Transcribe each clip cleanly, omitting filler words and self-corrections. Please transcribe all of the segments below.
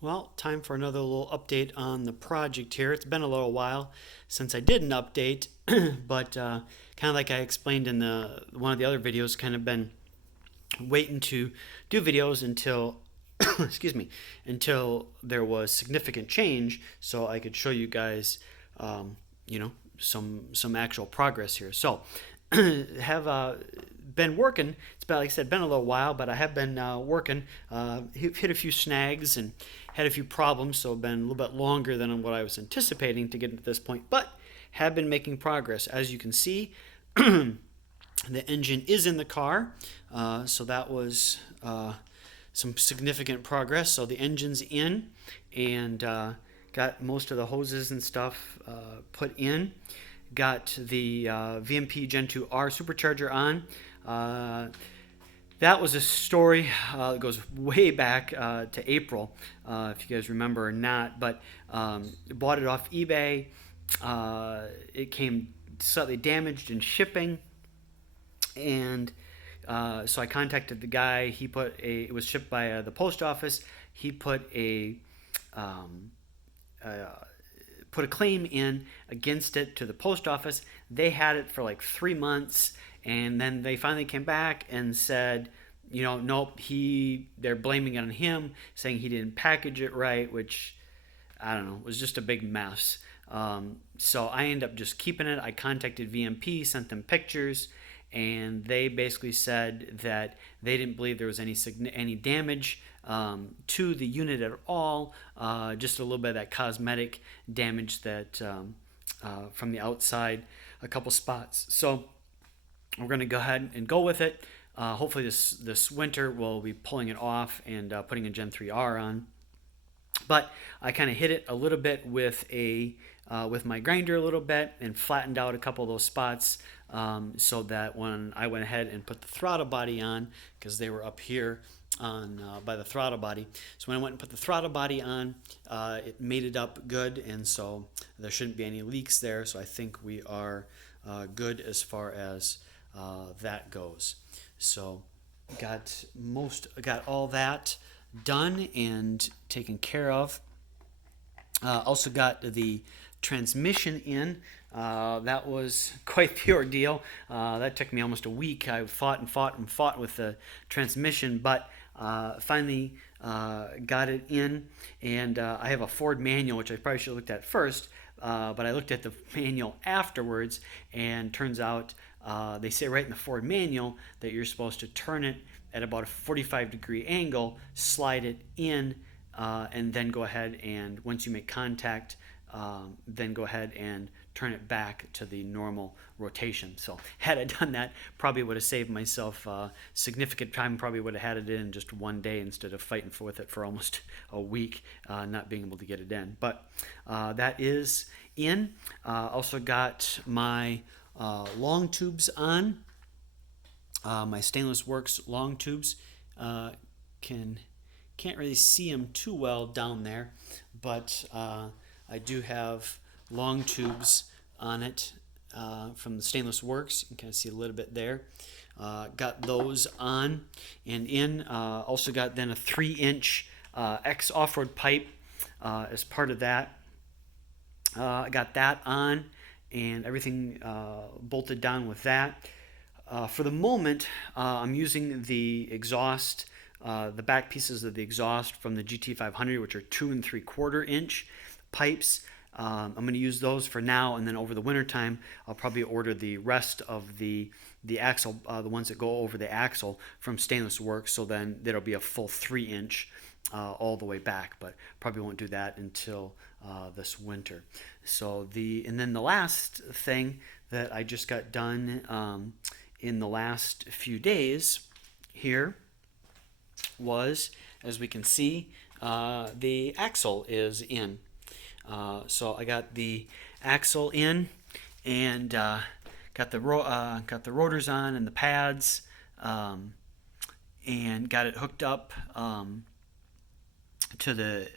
Well, time for another little update on the project here. It's been a little while since I did an update, but kind of like I explained in the one of the other videos, kind of been waiting to do videos until excuse me, until there was significant change, so I could show you guys, you know, some actual progress here. So have been working. It's been, like I said, been a little while, but I have been working. Hit a few snags and had a few problems, so been a little bit longer than what I was anticipating to get to this point, but have been making progress. As you can see, the engine is in the car, so that was some significant progress. So the engine's in, and got most of the hoses and stuff put in. Got the VMP Gen 2R supercharger on. That was a story that goes way back to April, if you guys remember or not. But bought it off eBay. It came slightly damaged in shipping, and so I contacted the guy. It was shipped by the post office. He um, uh, put a claim in against it to the post office. They had it for like 3 months, and then they finally came back and said, nope, they're blaming it on him, saying he didn't package it right, which I don't know, was just a big mess. So I ended up just keeping it. I contacted VMP, sent them pictures, and they basically said that they didn't believe there was any damage to the unit at all. Just a little bit of that cosmetic damage that from the outside, a couple spots. So we're going to go ahead and go with it. Hopefully this winter we'll be pulling it off and putting a Gen 3R on. But I kind of hit it a little bit with my grinder a little bit and flattened out a couple of those spots, so that when I went ahead and put the throttle body on, because they were up here on by the throttle body. So when I went and put the throttle body on, it made it up good, and so there shouldn't be any leaks there. So I think we are good as far as that goes. So got all that done and taken care of. Also got the transmission in. That was quite the ordeal. That took me almost a week. I fought and fought and fought with the transmission, but finally got it in. And I have a Ford manual, which I probably should have looked at first, but I looked at the manual afterwards, and turns out they say right in the Ford manual that you're supposed to turn it at about a 45-degree angle, slide it in, and then go ahead and, once you make contact, then go ahead and turn it back to the normal rotation. So had I done that, probably would have saved myself significant time. Probably would have had it in just one day instead of fighting with it for almost a week, not being able to get it in. But that is in. Also got my long tubes on. My Stainless Works long tubes. Can't really see them too well down there, but I do have long tubes on it from the Stainless Works. You can kind of see a little bit there. Got those on and in. Also got then a 3-inch X off-road pipe as part of that. I got that on and everything bolted down with that. For the moment, I'm using the exhaust, the back pieces of the exhaust from the GT500, which are 2 3/4 inch pipes. I'm going to use those for now, and then over the winter time, I'll probably order the rest of the axle, the ones that go over the axle, from Stainless Works. So then there'll be a full 3-inch all the way back, but probably won't do that until this winter. And then the last thing that I just got done in the last few days here was, as we can see, the axle is in. So I got the axle in, and got the rotors on and the pads, and got it hooked up to the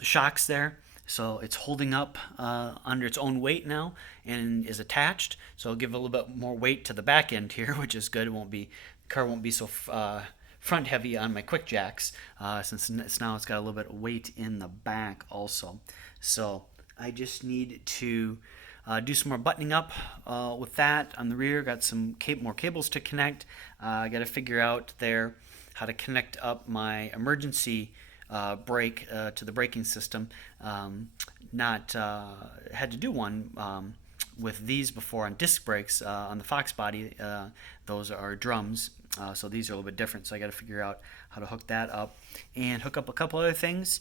shocks there. So it's holding up under its own weight now and is attached. So it'll give a little bit more weight to the back end here, which is good. The car won't be so front heavy on my quick jacks, since now it's got a little bit of weight in the back also. So I just need to do some more buttoning up with that on the rear. Got some more cables to connect. I got to figure out there how to connect up my emergency brake to the braking system. Not had to do one with these before on disc brakes on the Fox body. Those are drums, so these are a little bit different. So I got to figure out how to hook that up and hook up a couple other things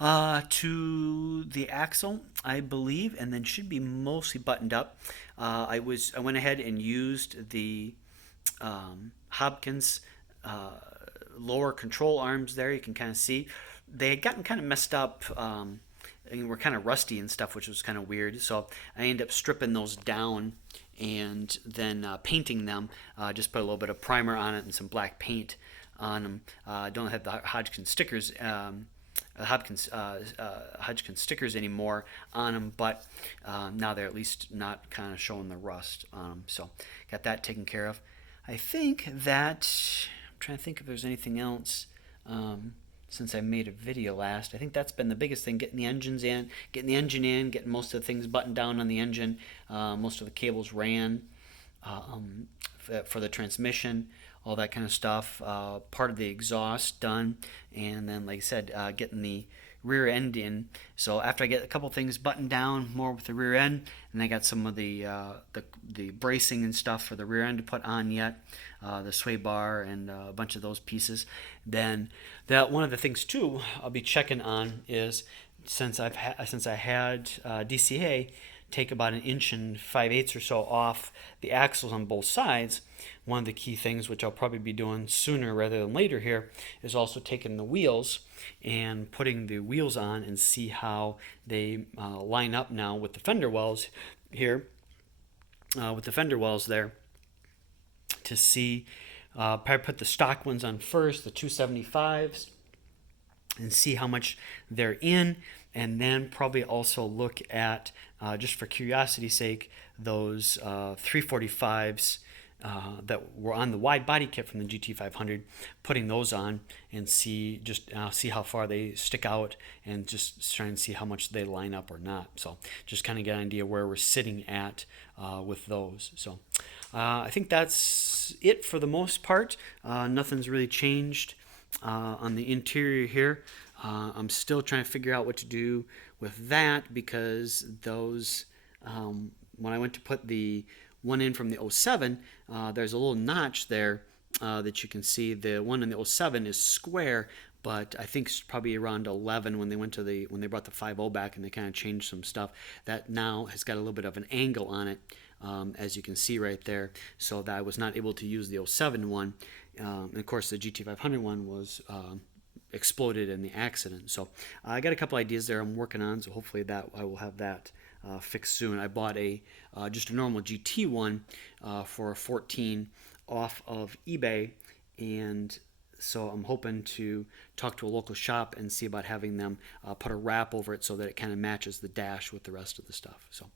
to the axle, I believe, and then should be mostly buttoned up. I went ahead and used the Hopkins lower control arms there. You can kind of see they had gotten kind of messed up. And were kind of rusty and stuff, which was kind of weird. So I ended up stripping those down and then painting them. Just put a little bit of primer on it and some black paint on them. Don't have the Hodgkin stickers. Hodgkin stickers anymore on them, but now they're at least not kind of showing the rust on them. So got that taken care of. I think that I'm trying to think if there's anything else. Since I made a video last, I think that's been the biggest thing: getting the engine in, getting most of the things buttoned down on the engine. Most of the cables ran for the transmission, all that kind of stuff. Part of the exhaust done, and then, like I said, getting the rear end in. So after I get a couple things buttoned down more with the rear end, and I got some of the bracing and stuff for the rear end to put on yet, the sway bar and a bunch of those pieces. Then that one of the things too I'll be checking on is since I had DCA take about 1 5/8 inches or so off the axles on both sides. One of the key things, which I'll probably be doing sooner rather than later here, is also taking the wheels and putting the wheels on and see how they line up now with the fender wells here, with the fender wells there, to see, probably put the stock ones on first, the 275s, and see how much they're in, and then probably also look at, just for curiosity's sake, those 345s that were on the wide body kit from the GT500, putting those on and see how far they stick out, and just try and see how much they line up or not. So just kind of get an idea where we're sitting at with those. So I think that's it for the most part. Nothing's really changed on the interior here. I'm still trying to figure out what to do with that, because those, when I went to put the one in from the 07, there's a little notch there that you can see. The one in the 07 is square, but I think it's probably around 11 when they brought the 5.0 back and they kind of changed some stuff. That now has got a little bit of an angle on it, as you can see right there, so that I was not able to use the 07 one. And of course the GT500 one was exploded in the accident. So I got a couple ideas there I'm working on, so hopefully that I will have that fixed soon. I bought just a normal GT one for $14 off of eBay, and so I'm hoping to talk to a local shop and see about having them put a wrap over it so that it kind of matches the dash with the rest of the stuff. So,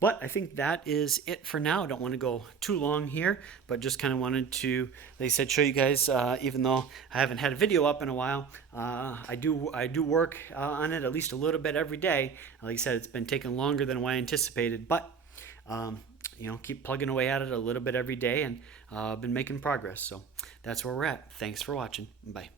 but I think that is it for now. I don't want to go too long here, but just kind of wanted to, like I said, show you guys, even though I haven't had a video up in a while, I do work on it at least a little bit every day. Like I said, it's been taking longer than what I anticipated, but keep plugging away at it a little bit every day, and been making progress. So that's where we're at. Thanks for watching. Bye.